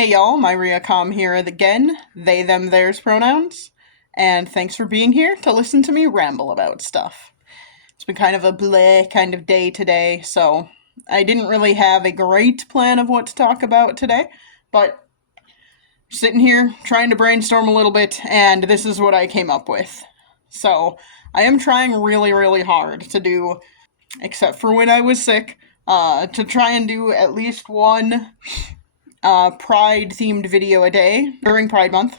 Hey y'all, Myria Com here again, they, them, theirs pronouns, and thanks for being here to listen to me ramble about stuff. It's been kind of a bleh kind of day today, so I didn't really have a great plan of what to talk about today, but sitting here trying to brainstorm a little bit, and this is what I came up with. So, I am trying really, really hard to do, except for when I was sick, to try and do at least one Pride themed video a day during Pride Month.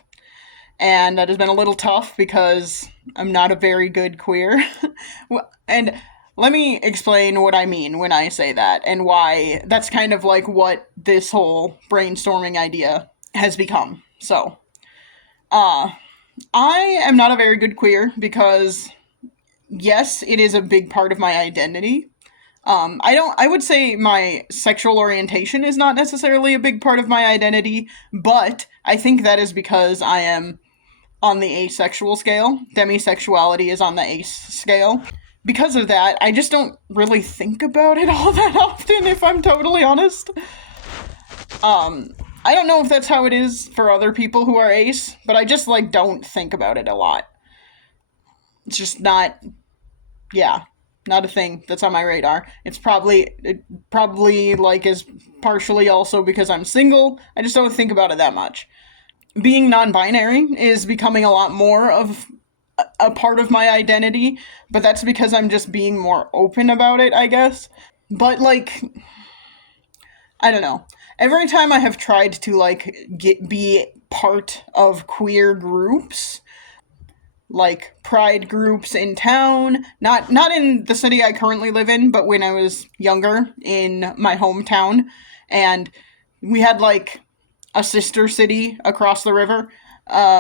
And that has been a little tough because I'm not a very good queer. And let me explain what I mean when I say that and why that's kind of like what this whole brainstorming idea has become. So, I am not a very good queer because, yes, it is a big part of my identity. I would say my sexual orientation is not necessarily a big part of my identity, but I think that is because I am on the asexual scale. Demisexuality is on the ace scale. Because of that, I just don't really think about it all that often, if I'm totally honest. I don't know if that's how it is for other people who are ace, but I just, don't think about it a lot. It's just not, yeah, not a thing that's on my radar. It probably is partially also because I'm single. I just don't think about it that much. Being non-binary is becoming a lot more of a part of my identity, but that's because I'm just being more open about it, I guess. But I don't know. Every time I have tried to be part of queer groups, like pride groups in town, not in the city I currently live in, but when I was younger in my hometown, and we had a sister city across the river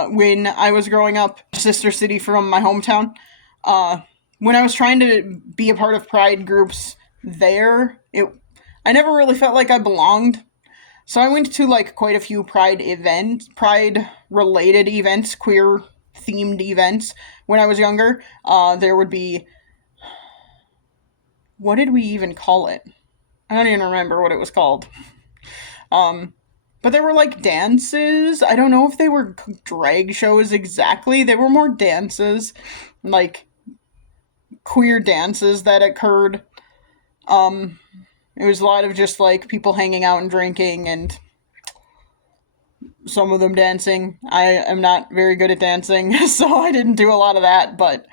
when I was growing up, a sister city from my hometown. When I was trying to be a part of pride groups there, I never really felt like I belonged. So I went to quite a few pride related events, queer themed events when I was younger. There would be, what did we even call it? I don't even remember what it was called. But there were dances. I don't know if they were drag shows exactly. They were more dances, like queer dances that occurred. It was a lot of just people hanging out and drinking and some of them dancing. I am not very good at dancing, so I didn't do a lot of that, but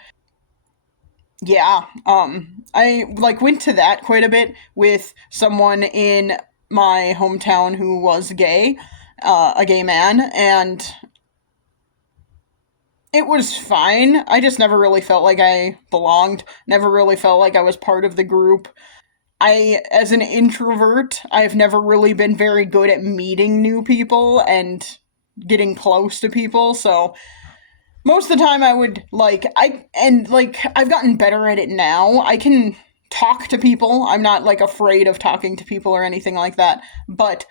yeah, I went to that quite a bit with someone in my hometown who was gay, a gay man, and it was fine. I just never really felt like I belonged, never really felt like I was part of the group. As an introvert, I've never really been very good at meeting new people and getting close to people, so most of the time I would, I've gotten better at it now. I can talk to people. I'm not, afraid of talking to people or anything like that, but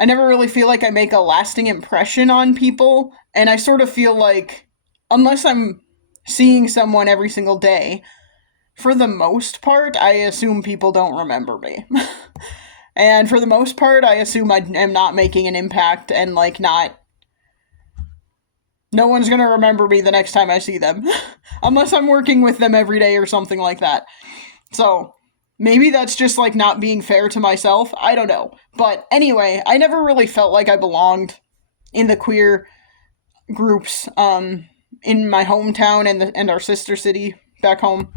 I never really feel like I make a lasting impression on people, and I sort of feel like, unless I'm seeing someone every single day, for the most part, I assume people don't remember me. And for the most part, I assume I am not making an impact and, no one's gonna remember me the next time I see them. Unless I'm working with them every day or something like that. So, maybe that's just, not being fair to myself. I don't know. But anyway, I never really felt like I belonged in the queer groups, in my hometown and our sister city back home.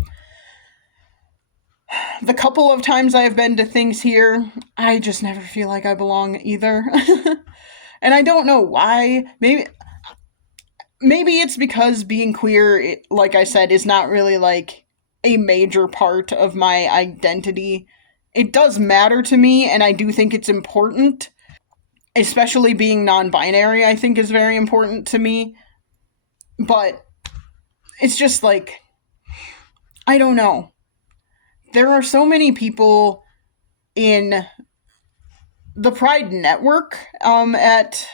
The couple of times I have been to things here, I just never feel like I belong either. And I don't know why. Maybe it's because being queer, like I said, is not really a major part of my identity. It does matter to me, and I do think it's important. Especially being non-binary, I think is very important to me. But it's just I don't know. There are so many people in the Pride network at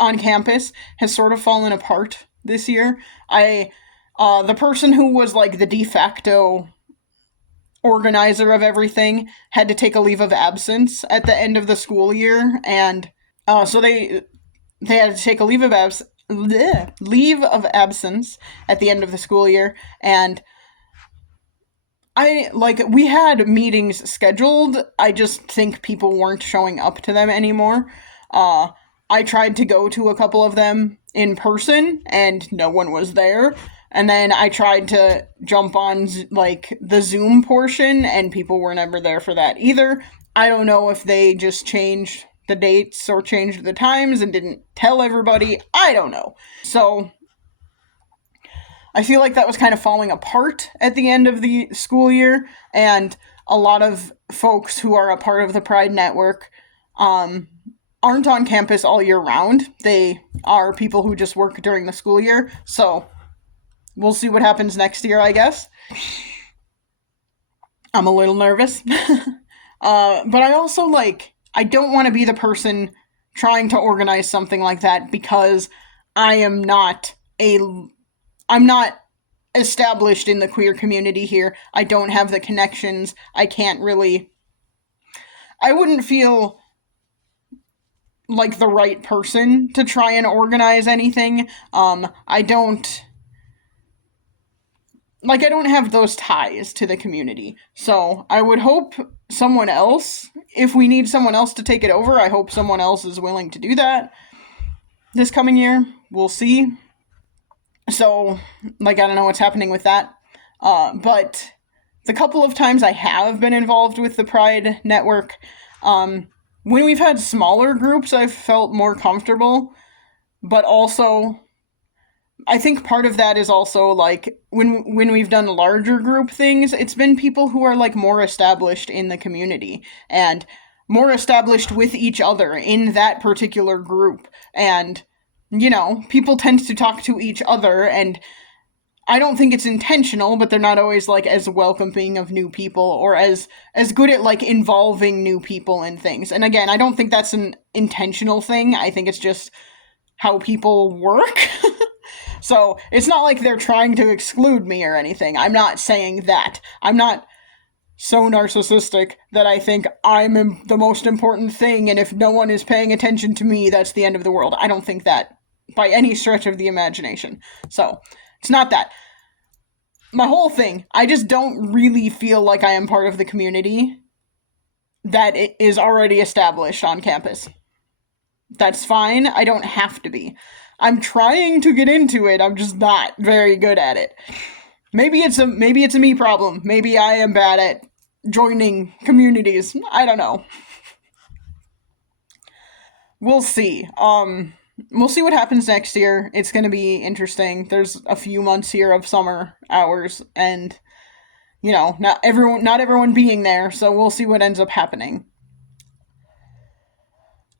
on campus has sort of fallen apart this year. The person who was the de facto organizer of everything had to take a leave of absence at the end of the school year, and so they had to take a leave of absence at the end of the school year, and we had meetings scheduled. I just think people weren't showing up to them anymore. Uh, I tried to go to a couple of them in person, and no one was there. And then I tried to jump on the Zoom portion, and people were never there for that either. I don't know if they just changed the dates or changed the times and didn't tell everybody. I don't know. So I feel like that was kind of falling apart at the end of the school year, and a lot of folks who are a part of the Pride Network aren't on campus all year round. They are people who just work during the school year, so we'll see what happens next year, I guess. I'm a little nervous. But I also, I don't want to be the person trying to organize something like that because I'm not established in the queer community here. I don't have the connections. I wouldn't feel like the right person to try and organize anything. I don't have those ties to the community. So I would hope someone else, if we need someone else to take it over, I hope someone else is willing to do that this coming year. We'll see. So, I don't know what's happening with that. But the couple of times I have been involved with the Pride Network, when we've had smaller groups, I've felt more comfortable. But also, I think part of that is also, when we've done larger group things, it's been people who are, more established in the community, and more established with each other in that particular group. And people tend to talk to each other, and I don't think it's intentional, but they're not always, as welcoming of new people, or as good at, involving new people in things. And again, I don't think that's an intentional thing. I think it's just how people work. So, it's not like they're trying to exclude me or anything. I'm not saying that. I'm not so narcissistic that I think I'm the most important thing, and if no one is paying attention to me, that's the end of the world. I don't think that by any stretch of the imagination. So, it's not that. My whole thing, I just don't really feel like I am part of the community that it is already established on campus. That's fine. I don't have to be. I'm trying to get into it. I'm just not very good at it. Maybe it's a me problem. Maybe I am bad at joining communities. I don't know. We'll see. We'll see what happens next year. It's going to be interesting. There's a few months here of summer hours, and not everyone being there, so we'll see what ends up happening.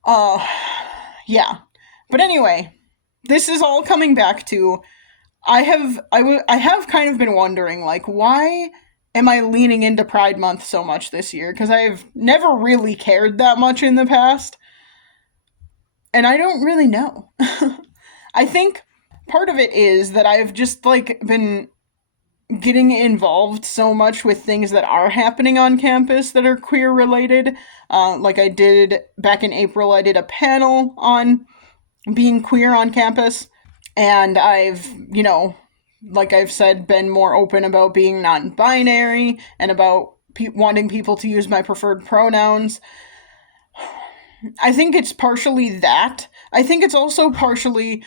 Yeah. But anyway, this is all coming back to I have kind of been wondering, why am I leaning into Pride Month so much this year? Because I've never really cared that much in the past. And I don't really know. I think part of it is that I've just, been getting involved so much with things that are happening on campus that are queer related. I did, back in April, I did a panel on being queer on campus. And I've, like I've said, been more open about being non-binary and about wanting people to use my preferred pronouns. I think it's partially that. I think it's also partially,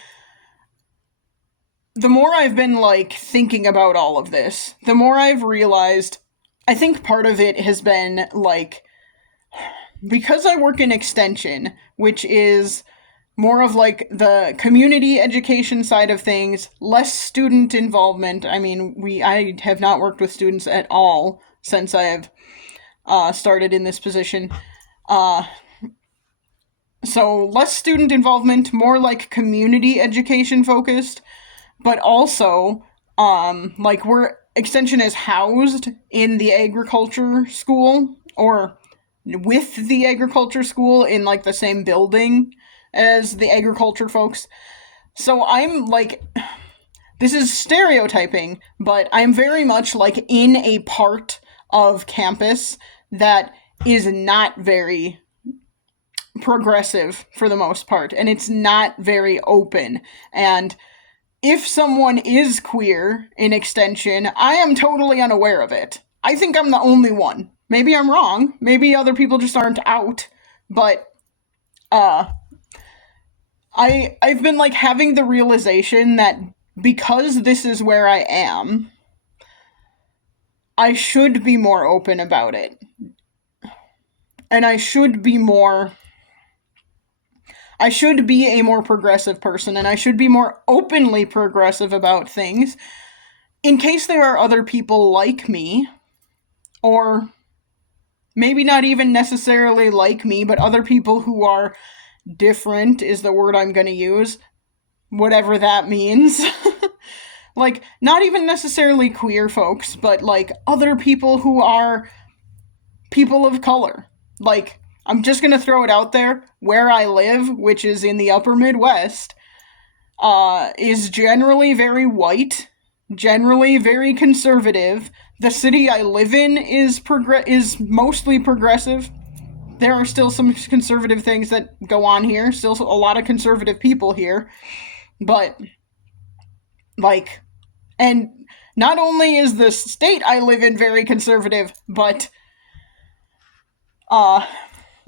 the more I've been, thinking about all of this, the more I've realized, I think part of it has been, because I work in extension, which is more of, the community education side of things, less student involvement. I mean, I have not worked with students at all since I have started in this position. So less student involvement, more community education focused, but also extension is housed in the agriculture school, or with the agriculture school in the same building as the agriculture folks. So I'm this is stereotyping, but I'm very much in a part of campus that is not very progressive for the most part, and it's not very open. And if someone is queer in extension, I am totally unaware of it. I think I'm the only one. Maybe I'm wrong. Maybe other people just aren't out. But I've been like having the realization that because this is where I am, I should be more open about it. And I should be a more progressive person, and I should be more openly progressive about things in case there are other people like me, or maybe not even necessarily like me, but other people who are different is the word I'm going to use, whatever that means. Like, not even necessarily queer folks, but like other people who are people of color. Like, I'm just going to throw it out there. Where I live, which is in the upper Midwest, is generally very white, generally very conservative. The city I live in is mostly progressive. There are still some conservative things that go on here. Still a lot of conservative people here. But, like, and not only is the state I live in very conservative, but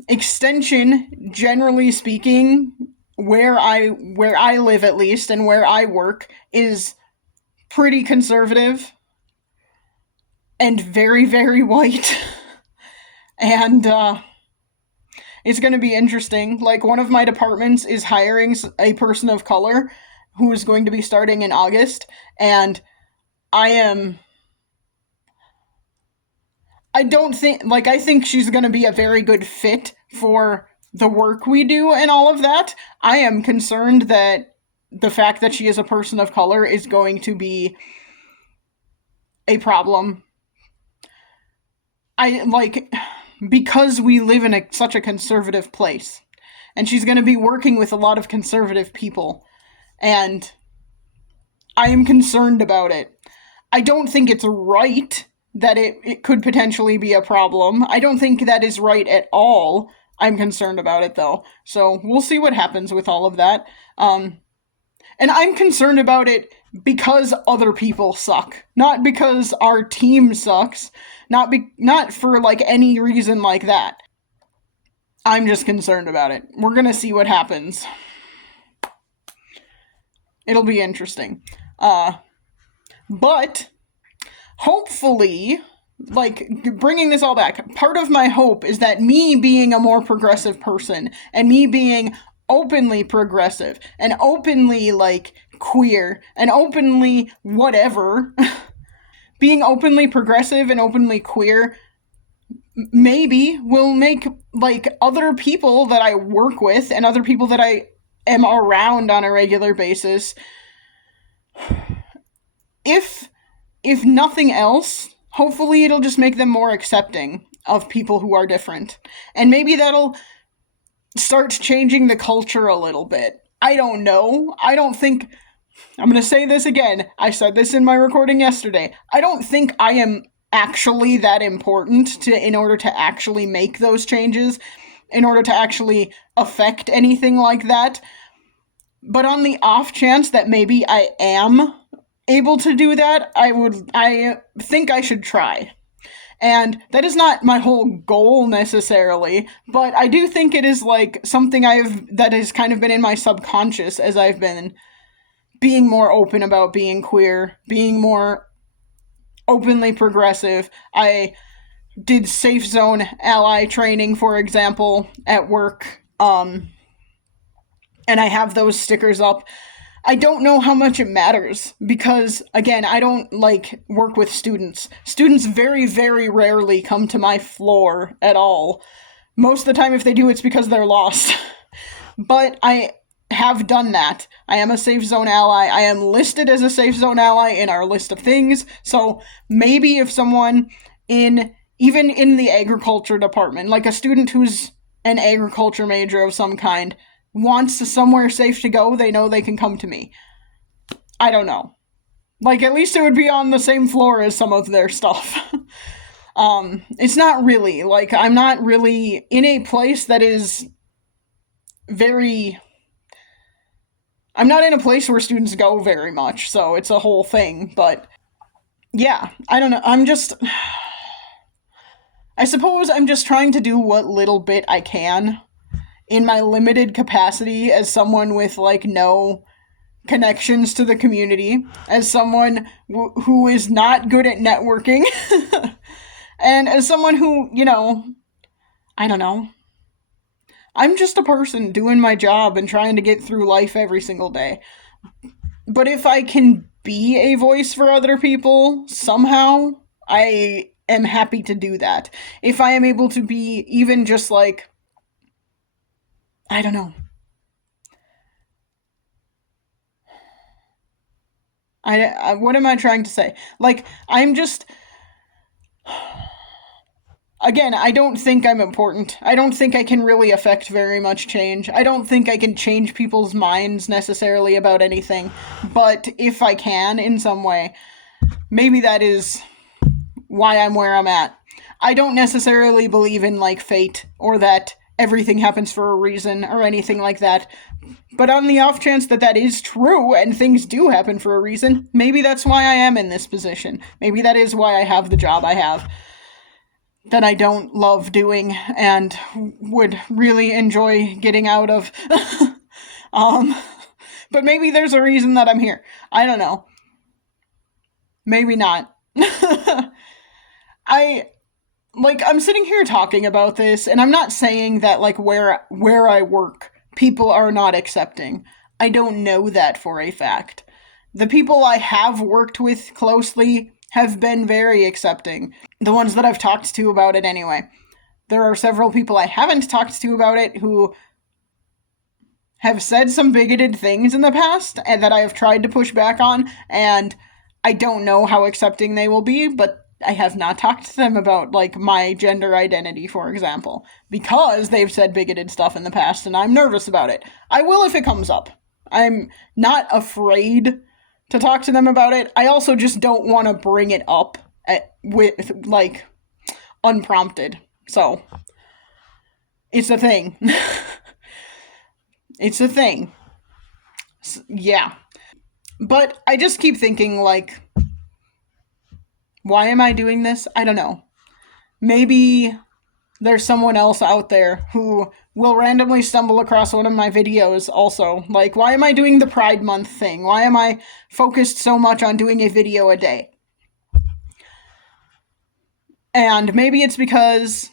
extension, generally speaking, where I live at least, and where I work, is pretty conservative and very, very white. And it's going to be interesting. Like, one of my departments is hiring a person of color who is going to be starting in August, and I think she's going to be a very good fit for the work we do and all of that. I am concerned that the fact that she is a person of color is going to be a problem. Because we live in such a conservative place, and she's going to be working with a lot of conservative people, and I am concerned about it. I don't think it's right that it could potentially be a problem. I don't think that is right at all. I'm concerned about it, though. So we'll see what happens with all of that. And I'm concerned about it because other people suck. Not because our team sucks. Not for, like, any reason like that. I'm just concerned about it. We're gonna see what happens. It'll be interesting. But hopefully, like, bringing this all back, part of my hope is that me being a more progressive person, and me being openly progressive, and openly, like, queer, and openly whatever, being openly progressive and openly queer maybe will make, like, other people that I work with and other people that I am around on a regular basis, if nothing else, hopefully it'll just make them more accepting of people who are different. And maybe that'll start changing the culture a little bit. I don't know. I'm going to say this again. I said this in my recording yesterday. I don't think I am actually that important in order to actually make those changes, in order to actually affect anything like that. But on the off chance that maybe I am able to do that, I think I should try. And that is not my whole goal necessarily, but I do think it is, like, something that has kind of been in my subconscious as I've been being more open about being queer, being more openly progressive. I did safe zone ally training, for example, at work, and I have those stickers up. I don't know how much it matters, because, again, I don't, like, work with students. Students very, very rarely come to my floor at all. Most of the time, if they do, it's because they're lost. But I have done that. I am a safe zone ally. I am listed as a safe zone ally in our list of things. So maybe if someone even in the agriculture department, like a student who's an agriculture major of some kind, wants somewhere safe to go, they know they can come to me. I don't know. Like, at least it would be on the same floor as some of their stuff. It's not really. Like, I'm not really in a place that is very. I'm not in a place where students go very much, so it's a whole thing. But yeah, I don't know. I suppose I'm just trying to do what little bit I can in my limited capacity as someone with, like, no connections to the community, as someone who is not good at networking, and as someone who, I don't know. I'm just a person doing my job and trying to get through life every single day. But if I can be a voice for other people somehow, I am happy to do that. If I am able to be even just like, I don't know. What am I trying to say? Like, I'm just, again, I don't think I'm important. I don't think I can really affect very much change. I don't think I can change people's minds necessarily about anything. But if I can in some way, maybe that is why I'm where I'm at. I don't necessarily believe in, like, fate or that everything happens for a reason or anything like that. But on the off chance that that is true and things do happen for a reason, maybe that's why I am in this position. Maybe that is why I have the job I have that I don't love doing and would really enjoy getting out of. um, but maybe there's a reason that I'm here. I don't know. Maybe not. I'm sitting here talking about this, and I'm not saying that, like, where I work, people are not accepting. I don't know that for a fact. The people I have worked with closely have been very accepting. The ones that I've talked to about it anyway. There are several people I haven't talked to about it who have said some bigoted things in the past and that I have tried to push back on, and I don't know how accepting they will be, but I have not talked to them about, like, my gender identity, for example, because they've said bigoted stuff in the past and I'm nervous about it. I will if it comes up. I'm not afraid to talk to them about it. I also just don't want to bring it up with, like, unprompted. So, it's a thing. It's a thing. Yeah. But I just keep thinking, like, why am I doing this? I don't know. Maybe there's someone else out there who will randomly stumble across one of my videos also. Like, why am I doing the Pride Month thing? Why am I focused so much on doing a video a day? And maybe it's because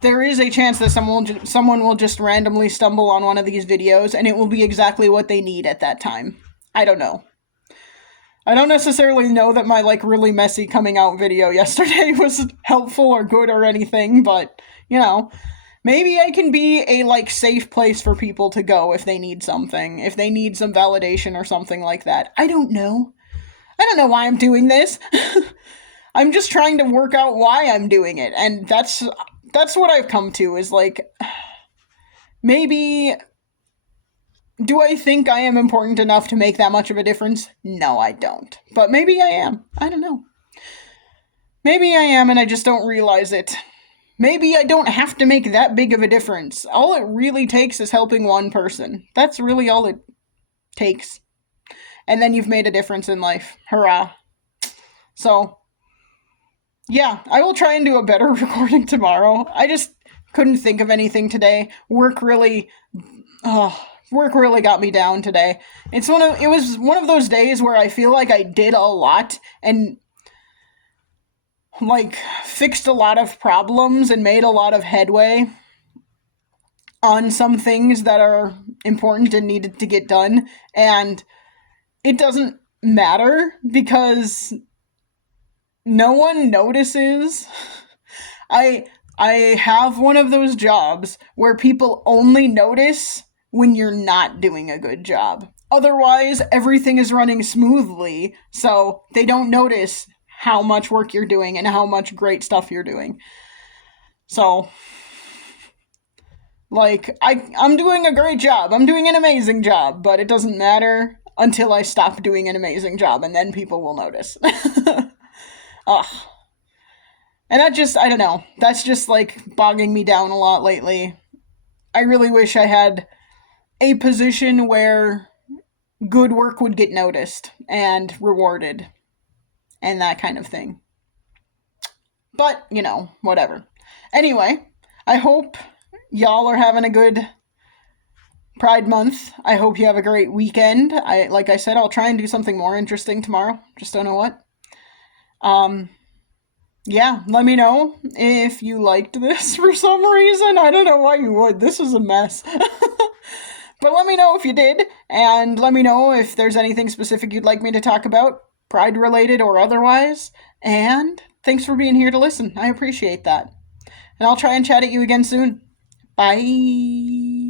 there is a chance that someone will just randomly stumble on one of these videos and it will be exactly what they need at that time. I don't know. I don't necessarily know that my, like, really messy coming out video yesterday was helpful or good or anything, but, maybe I can be a, like, safe place for people to go if they need something, if they need some validation or something like that. I don't know. I don't know why I'm doing this. I'm just trying to work out why I'm doing it, and that's what I've come to, is, like, maybe. Do I think I am important enough to make that much of a difference? No, I don't. But maybe I am. I don't know. Maybe I am and I just don't realize it. Maybe I don't have to make that big of a difference. All it really takes is helping one person. That's really all it takes. And then you've made a difference in life. Hurrah. So, yeah, I will try and do a better recording tomorrow. I just couldn't think of anything today. Work really got me down today. It was one of those days where I feel like I did a lot and, like, fixed a lot of problems and made a lot of headway on some things that are important and needed to get done, and it doesn't matter because no one notices. I have one of those jobs where people only notice when you're not doing a good job. Otherwise, everything is running smoothly, so they don't notice how much work you're doing and how much great stuff you're doing. So, like, I'm doing a great job. I'm doing an amazing job, but it doesn't matter until I stop doing an amazing job, and then people will notice. Ugh. And I don't know, that's just like bogging me down a lot lately. I really wish I had a position where good work would get noticed and rewarded and that kind of thing. But, whatever. Anyway, I hope y'all are having a good Pride Month. I hope you have a great weekend. Like I said, I'll try and do something more interesting tomorrow. Just don't know what. Um, yeah, let me know if you liked this for some reason. I don't know why you would. This was a mess. But let me know if you did, and let me know if there's anything specific you'd like me to talk about, Pride related or otherwise. And thanks for being here to listen. I appreciate that. And I'll try and chat at you again soon. Bye.